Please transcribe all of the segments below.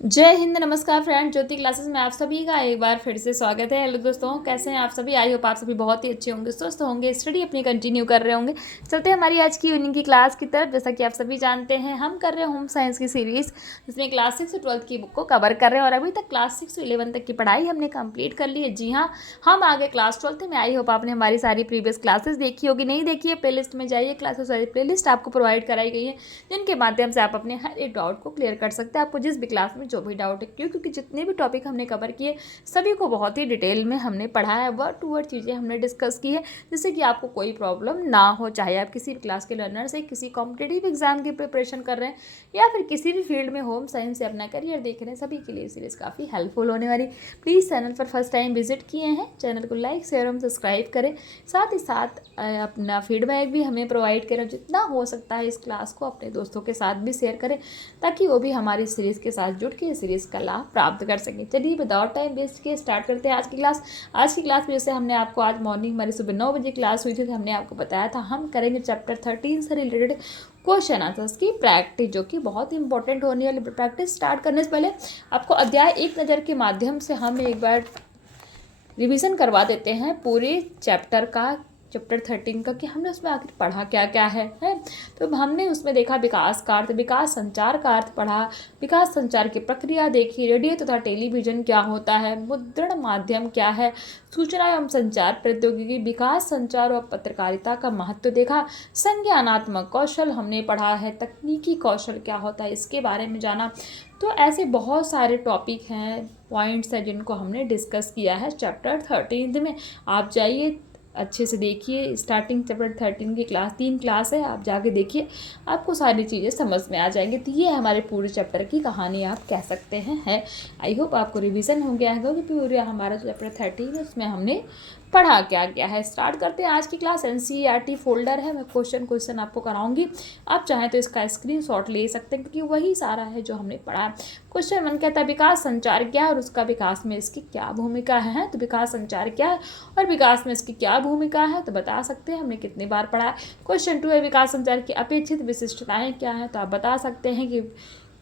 जय हिंद, नमस्कार फ्रेंड। ज्योति क्लासेस में आप सभी का एक बार फिर से स्वागत है। हेलो दोस्तों, कैसे हैं आप सभी? आई होप आप सभी बहुत ही अच्छे होंगे, स्वस्थ होंगे, स्टडी अपनी कंटिन्यू कर रहे होंगे। चलते हैं हमारी आज की इवनिंग की क्लास की तरफ। जैसा कि आप सभी जानते हैं, हम कर रहे हैं होम साइंस की सीरीज़, जिसमें क्लास 6 से 12th की बुक को कवर कर रहे हैं। और अभी तक क्लास 6 से 11 तक की पढ़ाई हमने कंप्लीट कर ली है। जी हाँ, हम आगे क्लास 12th में। आई होप आपने हमारी सारी प्रीवियस क्लासेस देखी होगी। नहीं देखी है, प्लेलिस्ट में जाइए, क्लासेस सारी प्लेलिस्ट आपको प्रोवाइड कराई गई है, जिनके माध्यम से आप अपने हर एक डाउट को क्लियर कर सकते हैं। आपको जिस भी क्लास में जो भी डाउट है, क्योंकि जितने भी टॉपिक हमने कवर किए सभी को बहुत ही डिटेल में हमने पढ़ा है, वर्ड टू वर्ड चीज़ें हमने डिस्कस की है, जिससे कि आपको कोई प्रॉब्लम ना हो। चाहे आप किसी भी क्लास के लर्नर से, किसी कॉम्पिटेटिव एग्जाम की प्रिपरेशन कर रहे हैं, या फिर किसी भी फील्ड में होम साइंस से अपना करियर देख रहे हैं, सभी के लिए सीरीज काफ़ी हेल्पफुल होने वाली। प्लीज़ चैनल पर फर्स्ट टाइम विजिट किए हैं, चैनल को लाइक शेयर और सब्सक्राइब करें। साथ ही साथ अपना फीडबैक भी हमें प्रोवाइड करें। जितना हो सकता है इस क्लास को अपने दोस्तों के साथ भी शेयर करें, ताकि वो भी हमारी सीरीज़ के साथ जुड़ के इस सीरीज़ का लाभ प्राप्त कर सकें। चलिए विदाउट टाइम वेस्ट किए स्टार्ट करते हैं आज की क्लास। आज की क्लास में जैसे हमने आपको आज मॉर्निंग हमारी सुबह 9 बजे क्लास हुई थी, तो हमने आपको बताया था हम करेंगे चैप्टर 13 से रिलेटेड क्वेश्चन आंसर्स की प्रैक्टिस, जो कि बहुत इंपॉर्टेंट होने वाली प्रैक्टिस। स्टार्ट करने से पहले आपको अध्याय एक नज़र के माध्यम से हम एक बार रिवीजन करवा देते हैं पूरे चैप्टर 13 का, कि हमने उसमें आखिर पढ़ा क्या क्या है। तो हमने उसमें देखा विकास का अर्थ, विकास संचार का अर्थ पढ़ा, विकास संचार की प्रक्रिया देखी, रेडियो तथा टेलीविज़न क्या होता है, मुद्रण माध्यम क्या है, सूचना एवं संचार प्रौद्योगिकी, विकास संचार और पत्रकारिता का महत्व देखा, संज्ञानात्मक कौशल हमने पढ़ा है, तकनीकी कौशल क्या होता है इसके बारे में जाना। तो ऐसे बहुत सारे टॉपिक हैं, पॉइंट्स हैं, जिनको हमने डिस्कस किया है चैप्टर 13 में। आप जाइए अच्छे से देखिए, स्टार्टिंग चैप्टर 13 की क्लास 3 क्लास है, आप जाके देखिए, आपको सारी चीज़ें समझ में आ जाएंगी। तो ये हमारे पूरे चैप्टर की कहानी आप कह सकते हैं है। आई होप आपको रिवीजन हो गया है कि पूरा हमारा चैप्टर 13 है उसमें हमने पढ़ा क्या क्या है। स्टार्ट करते हैं आज की क्लास। NCERT फोल्डर है, मैं क्वेश्चन आपको कराऊंगी। आप चाहें तो इसका स्क्रीनशॉट ले सकते हैं, क्योंकि वही सारा है जो हमने पढ़ा है। क्वेश्चन 1 कहता है विकास संचार क्या है और उसका विकास में इसकी क्या भूमिका है। तो विकास संचार क्या है और विकास में इसकी क्या भूमिका है, तो बता सकते हैं हमने कितनी बार पढ़ा है। क्वेश्चन 2 है विकास संचार की अपेक्षित विशिष्टताएं क्या हैं। तो आप बता सकते हैं कि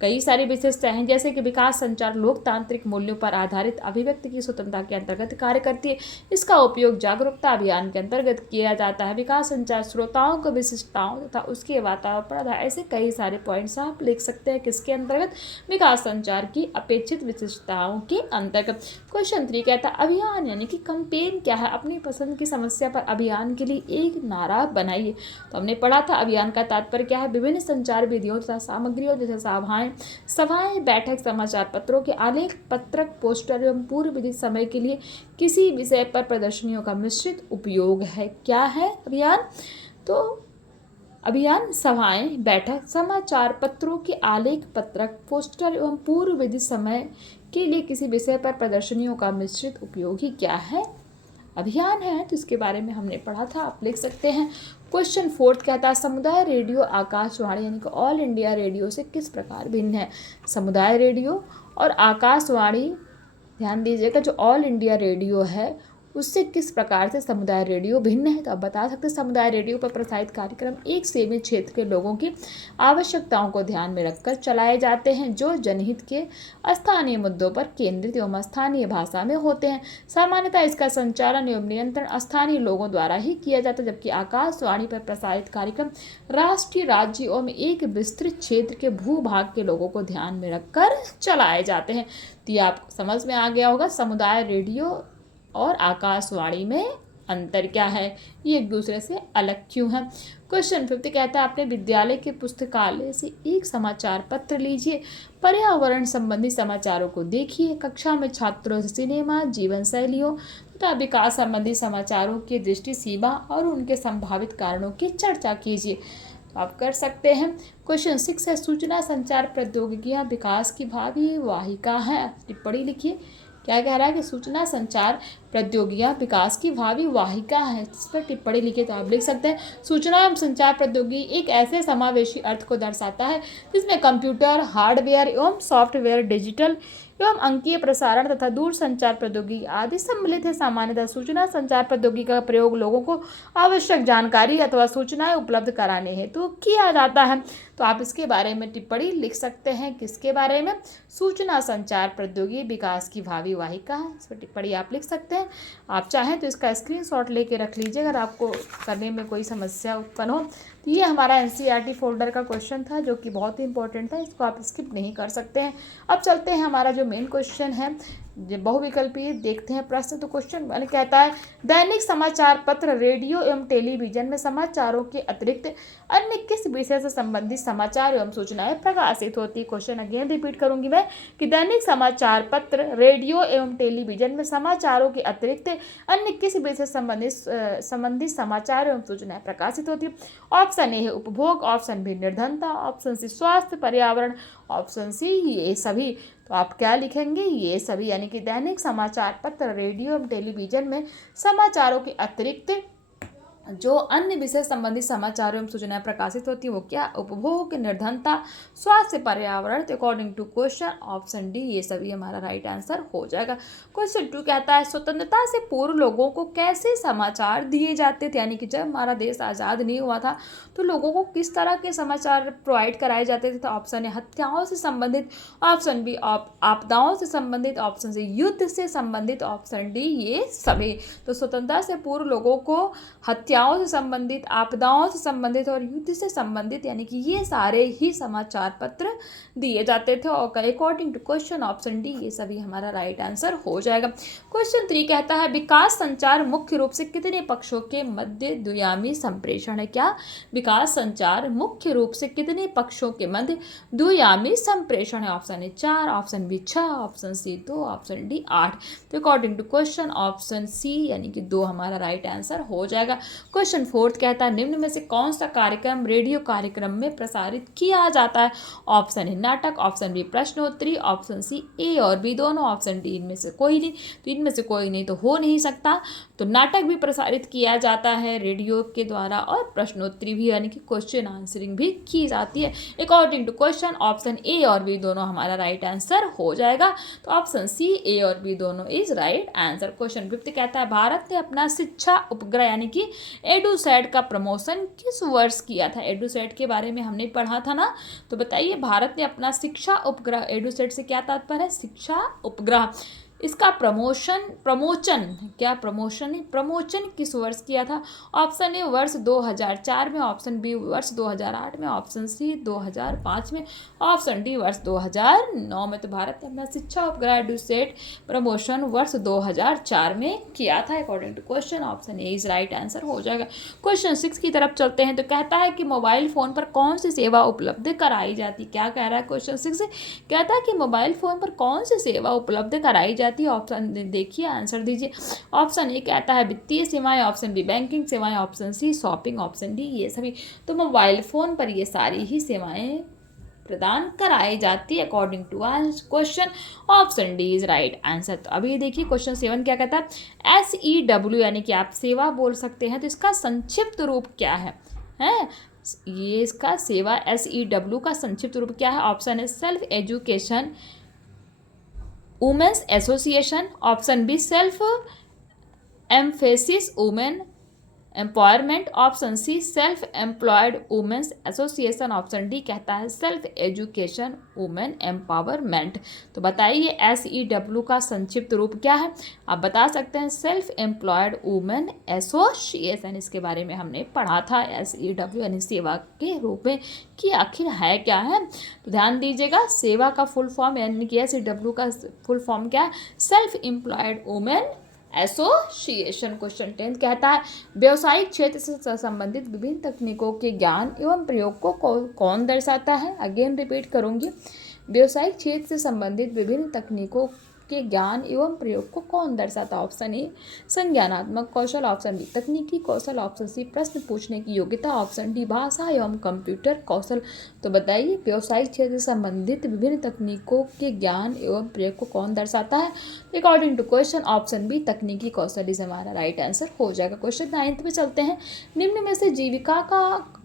कई सारी विशेषताएं हैं, जैसे कि विकास संचार लोकतांत्रिक मूल्यों पर आधारित अभिव्यक्ति की स्वतंत्रता के अंतर्गत कार्य करती है। इसका उपयोग जागरूकता अभियान के अंतर्गत किया जाता है। विकास संचार श्रोताओं को विशिष्टताओं तथा उसके वातावरण पर आधार, ऐसे कई सारे पॉइंट्स आप लिख सकते हैं किसके अंतर्गत, विकास संचार की अपेक्षित विशिष्टताओं के अंतर्गत। क्वेश्चन 3 कहता है अभियान यानी कि कंपेन क्या है। अपनी पसंद की समस्या पर अभियान के लिए एक नारा बनाइए। तो हमने पढ़ा था अभियान का तात्पर्य क्या है, विभिन्न संचार विधियों तथा सामग्रियों जैसे सभाएं, बैठक, समाचार पत्रों के आलेख, पत्रक, पोस्टर एवं पूर्व विदित समय के लिए किसी विषय पर प्रदर्शनियों का मिश्रित उपयोग है। क्या है अभियान? तो अभियान सभाएं, बैठक, समाचार पत्रों के आलेख, पत्रक, पोस्टर एवं पूर्व विदित समय के लिए किसी विषय पर प्रदर्शनियों का मिश्रित उपयोग ही क्या है, अभियान है। तो इसके बारे में हमने पढ़ा था, आप लिख सकते हैं। क्वेश्चन 4 कहता है समुदाय रेडियो आकाशवाणी यानी कि ऑल इंडिया रेडियो से किस प्रकार भिन्न है। समुदाय रेडियो और आकाशवाणी, ध्यान दीजिएगा, जो ऑल इंडिया रेडियो है उससे किस प्रकार से समुदाय रेडियो भिन्न है। तो आप बता सकते हैं समुदाय रेडियो पर प्रसारित कार्यक्रम एक सीमित क्षेत्र के लोगों की आवश्यकताओं को ध्यान में रखकर चलाए जाते हैं, जो जनहित के स्थानीय मुद्दों पर केंद्रित एवं स्थानीय भाषा में होते हैं। सामान्यतः इसका संचालन एवं नियंत्रण स्थानीय लोगों द्वारा ही किया जाता है, जबकि आकाशवाणी पर प्रसारित कार्यक्रम राष्ट्रीय, राज्य एवं एक विस्तृत क्षेत्र के भूभाग के लोगों को ध्यान में रखकर चलाए जाते हैं। तो ये आपको समझ में आ गया होगा समुदाय रेडियो और आकाशवाणी में अंतर क्या है, ये एक दूसरे से अलग क्यों है। क्वेश्चन 5 कहता है अपने विद्यालय के पुस्तकालय से एक समाचार पत्र लीजिए, पर्यावरण संबंधी समाचारों को देखिए, कक्षा में छात्रों से सिनेमा, जीवन शैलियों तथा विकास संबंधी समाचारों की दृष्टि सीमा और उनके संभावित कारणों की चर्चा कीजिए। तो आप कर सकते हैं। क्वेश्चन 6 है सूचना संचार प्रौद्योगिकियां विकास की भावी वाहिका है। टिप्पणी लिखिए, क्या कह रहा है कि सूचना संचार प्रौद्योगिकियां विकास की भावी वाहिका है, इस पर टिप्पणी लिखिए। तो आप लिख सकते हैं सूचना एवं संचार प्रौद्योगिकी एक ऐसे समावेशी अर्थ को दर्शाता है जिसमें कंप्यूटर, हार्डवेयर एवं सॉफ्टवेयर, डिजिटल एवं अंकीय प्रसारण तथा दूरसंचार प्रौद्योगिकी आदि सम्मिलित है। सामान्यतः सूचना संचार प्रौद्योगिकी का प्रयोग लोगों को आवश्यक जानकारी अथवा सूचनाएं उपलब्ध कराने हेतु किया जाता है। तो आप इसके बारे में टिप्पणी लिख सकते हैं। किसके बारे में? सूचना संचार प्रौद्योगिकी विकास की भावी वाहिका है, इस पर टिप्पणी आप लिख सकते हैं। आप चाहें तो इसका स्क्रीनशॉट लेके रख लीजिए अगर आपको करने में कोई समस्या उत्पन्न हो। तो ये हमारा एनसीईआरटी फोल्डर का क्वेश्चन था जो कि बहुत ही इंपॉर्टेंट था, इसको आप स्किप नहीं कर सकते हैं। अब चलते हैं हमारा जो मेन क्वेश्चन है बहुविकल्पीय, देखते हैं प्रश्न। तो क्वेश्चन मैंने कहता है दैनिक समाचार पत्र, रेडियो एवं टेलीविजन में समाचारों के अतिरिक्त अन्य किस विषय से संबंधित समाचार एवं सूचनाएं प्रकाशित होती है। क्वेश्चन अगेन रिपीट करूंगी मैं कि दैनिक समाचार पत्र, रेडियो एवं टेलीविजन में समाचारों के अतिरिक्त अन्य किस विषय से संबंधित समाचार एवं सूचनाएं प्रकाशित होती है। ऑप्शन ए है उपभोग, ऑप्शन बी निर्धनता, ऑप्शन सी स्वास्थ्य पर्यावरण, ऑप्शन सी ये सभी। तो आप क्या लिखेंगे? ये सभी, यानी कि दैनिक समाचार पत्र, रेडियो एवं टेलीविजन में समाचारों के अतिरिक्त जो अन्य विषय संबंधित समाचारों एवं सूचनाएं प्रकाशित होती है वो क्या? उपभोग, निर्धनता, स्वास्थ्य, पर्यावरण। तो according to question option D ये सभी हमारा राइट आंसर हो जाएगा। क्वेश्चन 2 कहता है स्वतंत्रता से पूर्व लोगों को कैसे समाचार दिए जाते थे, यानी कि जब हमारा देश आज़ाद नहीं हुआ था तो लोगों को किस तरह के समाचार प्रोवाइड कराए जाते थे। तो ऑप्शन ए हत्याओं से संबंधित, ऑप्शन बी आपदाओं से संबंधित, ऑप्शन सी युद्ध से संबंधित, ऑप्शन डी ये सभी। तो स्वतंत्रता से पूर्व लोगों को हत्याओं से संबंधित, आपदाओं से संबंधित और युद्ध से संबंधित, यानी कि ये सारे ही समाचार पत्र दिए जाते थे। और according to question option D ये सभी हमारा राइट आंसर हो जाएगा। क्वेश्चन 3 कहता है विकास संचार मुख्य रूप से कितने पक्षों के मध्य द्वियामी संप्रेषण है। क्या? विकास संचार मुख्य रूप से कितने पक्षों के मध्य द्वियामी संप्रेषण है। Option A 4, option B 6, option C 2, option D 8। तो according to question option C यानी कि 2 हमारा राइट आंसर हो जाएगा। क्वेश्चन 4 कहता है निम्न में से कौन सा कार्यक्रम रेडियो कार्यक्रम में प्रसारित किया जाता है। ऑप्शन ए नाटक, ऑप्शन बी प्रश्नोत्तरी, ऑप्शन सी ए और बी दोनों, ऑप्शन डी इनमें से कोई नहीं। तो इनमें से कोई नहीं तो हो नहीं सकता। तो नाटक भी प्रसारित किया जाता है रेडियो के द्वारा और प्रश्नोत्तरी भी यानी कि क्वेश्चन आंसरिंग भी की जाती है। According to question option A और बी दोनों हमारा राइट आंसर हो जाएगा। तो ऑप्शन सी ए और बी दोनों इज राइट आंसर। क्वेश्चन 5 कहता है भारत ने अपना शिक्षा उपग्रह यानी कि एडुसैट का प्रमोशन किस वर्ष किया था। एडुसैट के बारे में हमने पढ़ा था ना। तो बताइए भारत ने अपना शिक्षा उपग्रह, एडुसैट से क्या तात्पर्य है? शिक्षा उपग्रह, इसका प्रमोशन किस वर्ष किया था। ऑप्शन ए वर्ष 2004 में, ऑप्शन बी वर्ष 2008 में, ऑप्शन सी 2005 में, ऑप्शन डी वर्ष 2009 में। तो भारत ने अपना शिक्षा उपग्रह एडुसैट प्रमोशन वर्ष 2004 में किया था। According to question option A is right answer हो जाएगा। क्वेश्चन 6 की तरफ चलते हैं। तो कहता है कि मोबाइल फोन पर कौन सी सेवा उपलब्ध कराई जाती। क्या कह रहा है क्वेश्चन 6? कहता है कि मोबाइल फोन पर कौन सी सेवा उपलब्ध कराई जाती। ऑप्शन देखिए, आंसर दीजिए। ऑप्शन ए कहता है वित्तीय सेवाएं, ऑप्शन बी बैंकिंग सेवाएं, option C shopping, option D ये सभी। तो मोबाइल फोन पर ये सारी ही सेवाएं प्रदान कराई जाती है। According to question option D is right answer. तो अभी देखिए क्वेश्चन 7 क्या कहता है SEW यानी कि आप सेवा बोल सकते हैं। तो इसका संक्षिप्त रूप क्या है? ये इसका सेवा SEW का संक्षिप्त रूप क्या है? Option A self education women's association, option B self emphasis women empowerment, option C self employed women's association, option D कहता है सेल्फ एजुकेशन वुमेन एम्पावरमेंट। तो बताइए SEW का संक्षिप्त रूप क्या है? आप बता सकते हैं सेल्फ एम्प्लॉयड वुमेन एसोसिएशन। इसके बारे में हमने पढ़ा था SEW यानी सेवा के रूप में कि आखिर है क्या है। तो ध्यान दीजिएगा सेवा का फुल फॉर्म यानी कि SEW का फुल फॉर्म क्या है? Self employed women association. Question 10 कहता है व्यवसायिक क्षेत्र से संबंधित विभिन्न तकनीकों के ज्ञान एवं प्रयोग को कौन दर्शाता है। अगेन रिपीट करूंगी, व्यवसायिक क्षेत्र से संबंधित विभिन्न तकनीकों के ज्ञान एवं प्रयोग को कौन दर्शाता है। ऑप्शन ए संज्ञानात्मक कौशल, ऑप्शन बी तकनीकी कौशल, ऑप्शन सी प्रश्न पूछने की योग्यता, ऑप्शन डी भाषा एवं कंप्यूटर कौशल। तो बताइए व्यवसायिक क्षेत्र से संबंधित विभिन्न तकनीकों के ज्ञान एवं प्रयोग को कौन दर्शाता है। According to question option B तकनीकी कौशल इज हमारा राइट आंसर हो जाएगा। क्वेश्चन 9 पे चलते हैं। निम्न में से जीविका का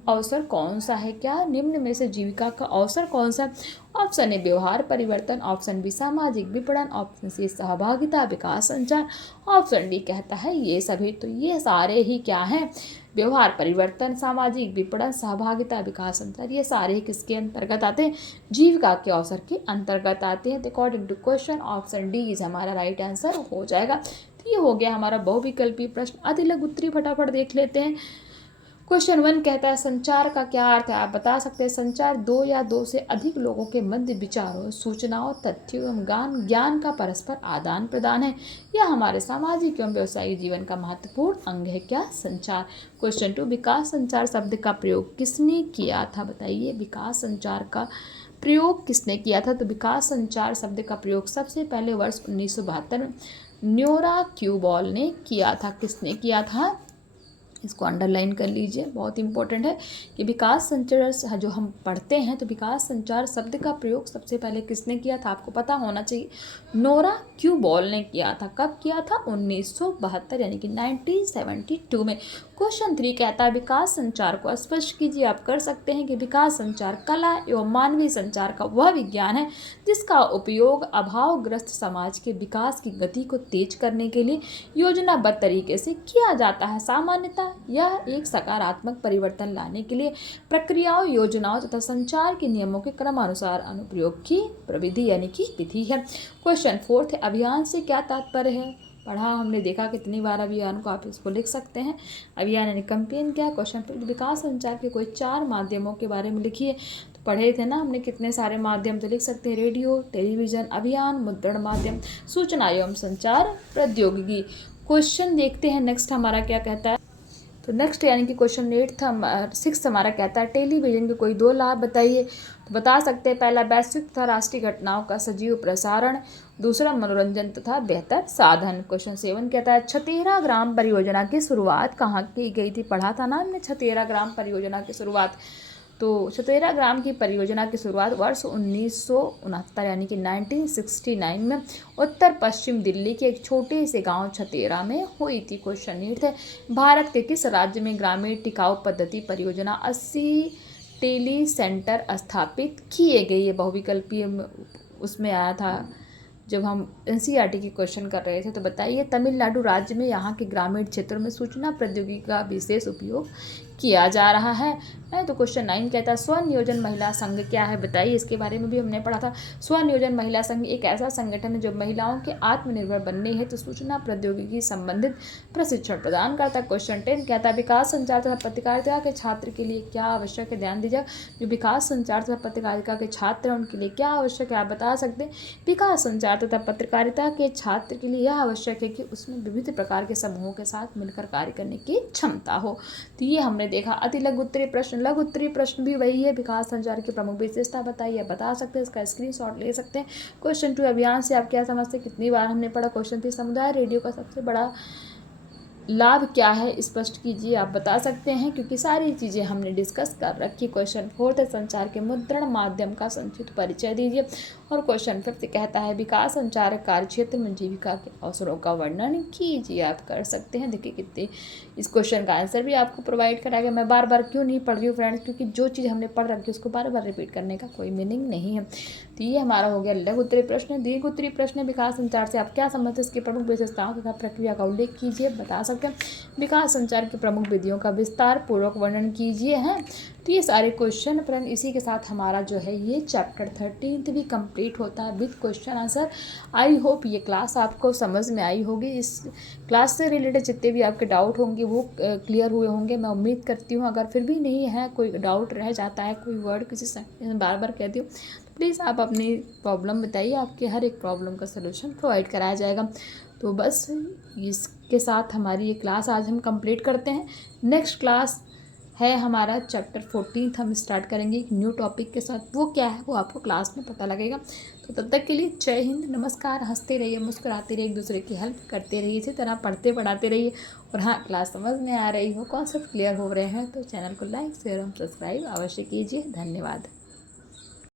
अवसर कौन सा है? क्या निम्न में से जीविका का अवसर कौन सा है? ऑप्शन ए व्यवहार परिवर्तन, ऑप्शन बी सामाजिक विपणन, ऑप्शन सी सहभागिता विकास संचार, ऑप्शन डी कहता है ये सभी। तो ये सारे ही क्या हैं? व्यवहार परिवर्तन, सामाजिक विपणन, सहभागिता विकास संचार, ये सारे ही किसके अंतर्गत आते हैं? जीविका के अवसर के अंतर्गत आते हैं। According to question option D is हमारा राइट आंसर हो जाएगा। तो ये हो गया हमारा बहुविकल्पी प्रश्न। अति लघु उत्तरी फटाफट देख लेते हैं। क्वेश्चन 1 कहता है संचार का क्या अर्थ है? आप बता सकते हैं। संचार दो या दो से अधिक लोगों के मध्य विचारों, सूचनाओं, तथ्यों एवं ज्ञान का परस्पर आदान प्रदान है। यह हमारे सामाजिक एवं व्यवसायिक जीवन का महत्वपूर्ण अंग है। क्या? संचार। क्वेश्चन 2 विकास संचार शब्द का प्रयोग किसने किया था? बताइए विकास संचार का प्रयोग किसने किया था? तो विकास संचार शब्द का प्रयोग सबसे पहले वर्ष 1972 में न्योरा क्यूबॉल ने किया था। किसने किया था? इसको अंडरलाइन कर लीजिए, बहुत इंपॉर्टेंट है कि विकास संचार जो हम पढ़ते हैं तो विकास संचार शब्द का प्रयोग सबसे पहले किसने किया था? आपको पता होना चाहिए। नोरा क्यूबॉल ने किया था। कब किया था? 1972 यानी कि 1972 में। क्वेश्चन 3 कहता है विकास संचार को स्पष्ट कीजिए। आप कर सकते हैं कि विकास संचार कला एवं मानवीय संचार का वह विज्ञान है जिसका उपयोग अभावग्रस्त समाज के विकास की गति को तेज करने के लिए योजनाबद्ध तरीके से किया जाता है। सामान्यतः यह एक सकारात्मक परिवर्तन लाने के लिए प्रक्रियाओं, योजनाओं तथा संचार के नियमों के क्रमानुसार अनुप्रयोग की प्रविधि यानी कि विधि है। क्वेश्चन 4 है अभियान से क्या तात्पर्य है? पढ़ा हमने, देखा कितनी बार अभियान को, आप इसको लिख सकते हैं। अभियान यानी कैंपेन क्या? क्वेश्चन 5 विकास संचार के कोई 4 माध्यमों के बारे में लिखिए। तो पढ़े थे ना हमने कितने सारे माध्यम, तो लिख सकते हैं रेडियो, टेलीविजन, अभियान, मुद्रण माध्यम, सूचना एवं संचार प्रौद्योगिकी। क्वेश्चन देखते हैं नेक्स्ट हमारा क्या कहता है। तो नेक्स्ट यानी कि क्वेश्चन 6 हमारा कहता है टेलीविजन के कोई 2 लाभ बताइए। तो बता सकते हैं पहला वैश्विक तथा राष्ट्रीय घटनाओं का सजीव प्रसारण, दूसरा मनोरंजन तथा बेहतर साधन। क्वेश्चन 7 कहता है छतेरा ग्राम परियोजना की शुरुआत कहाँ की गई थी? पढ़ा था ना हमने छतेरा ग्राम परियोजना की शुरुआत। तो छतेरा ग्राम की परियोजना की शुरुआत वर्ष 1969 यानी कि 1969 में उत्तर पश्चिम दिल्ली के एक छोटे से गांव छतेरा में हुई थी। क्वेश्चन 8 है भारत के किस राज्य में ग्रामीण टिकाऊ पद्धति परियोजना 80 टेली सेंटर स्थापित किए गए? ये बहुविकल्पीय उसमें आया था जब हम एनसीईआरटी की क्वेश्चन कर रहे थे। तो बताइए तमिलनाडु राज्य में यहाँ के ग्रामीण क्षेत्रों में सूचना प्रौद्योगिकी का विशेष उपयोग किया जा रहा है। तो क्वेश्चन 9 कहता है स्वनियोजन महिला संघ क्या है? बताइए, इसके बारे में भी हमने पढ़ा था। स्वनियोजन महिला संघ एक ऐसा संगठन है जो महिलाओं के आत्मनिर्भर बनने हेतु सूचना प्रौद्योगिकी संबंधित प्रशिक्षण प्रदान करता है। क्वेश्चन 10 कहता है विकास संचार तथा पत्रकारिता के छात्र के लिए क्या आवश्यक है? ध्यान दीजिए, जो विकास संचार तथा पत्रकारिता के छात्र हैं उनके लिए क्या आवश्यक है? आप बता सकते हैं। विकास संचार तथा पत्रकारिता के छात्र के लिए यह आवश्यक है कि उसमें विविध प्रकार के समूहों के साथ मिलकर कार्य करने की क्षमता हो। तो ये हमने देखा। अति लघु उत्तरीय प्रश्न, लघु उत्तरीय प्रश्न भी वही है। विकास संचार की प्रमुख विशेषता बताइए, बता सकते हैं, इसका स्क्रीनशॉट ले सकते हैं। क्वेश्चन 2 अभियान से आप क्या समझते हैं? कितनी बार हमने पढ़ा। क्वेश्चन 3 समुदाय रेडियो का सबसे बड़ा लाभ क्या है? स्पष्ट कीजिए, आप बता सकते हैं क्योंकि सारी चीज़ें हमने डिस्कस कर रखी। क्वेश्चन 4 है संचार के मुद्रण माध्यम का संक्षिप्त परिचय दीजिए। और क्वेश्चन 5 कहता है विकास संचार कार्य क्षेत्र में जीविका के अवसरों का वर्णन कीजिए। आप कर सकते हैं। देखिए कितने, इस क्वेश्चन का आंसर भी आपको प्रोवाइड कराया गया। मैं बार बार क्यों नहीं पढ़ रही हूँ फ्रेंड्स, क्योंकि जो चीज़ हमने पढ़ रखी है उसको बार बार रिपीट करने का कोई मीनिंग नहीं है। तो ये हमारा हो गया लघु उत्तरीय प्रश्न। दीर्घ उत्तरीय प्रश्न विकास संचार से आप क्या समझते हैं? इसकी प्रमुख विशेषताओं तथा प्रक्रिया का उल्लेख कीजिए, बता सकते हैं। विकास संचार की प्रमुख विधियों का विस्तार पूर्वक वर्णन कीजिए। हैं तो ये सारे क्वेश्चन फ्रेंड, इसी के साथ हमारा जो है ये चैप्टर 13 भी कंप्लीट होता है with question answer. I hope ये क्लास आपको समझ में आई होगी। इस क्लास से रिलेटेड जितने भी आपके डाउट होंगे वो क्लियर हुए होंगे, मैं उम्मीद करती हूँ। अगर फिर भी नहीं है, कोई डाउट रह जाता है, कोई वर्ड किसी से बार बार कहती हूँ, तो प्लीज़ आप अपनी प्रॉब्लम बताइए, आपके हर एक प्रॉब्लम का सलूशन प्रोवाइड कराया जाएगा। तो बस इसके साथ हमारी ये क्लास आज हम कंप्लीट करते हैं। नेक्स्ट क्लास है हमारा चैप्टर 14 हम स्टार्ट करेंगे एक न्यू टॉपिक के साथ। वो क्या है वो आपको क्लास में पता लगेगा। तो तब तक के लिए जय हिंद, नमस्कार। हंसते रहिए, मुस्कुराते रहिए, एक दूसरे की हेल्प करते रहिए, इसी तरह पढ़ते पढ़ाते रहिए। और हाँ, क्लास समझ में आ रही हो, कॉन्सेप्ट क्लियर हो रहे हैं तो चैनल को लाइक शेयर और सब्सक्राइब अवश्य कीजिए। धन्यवाद।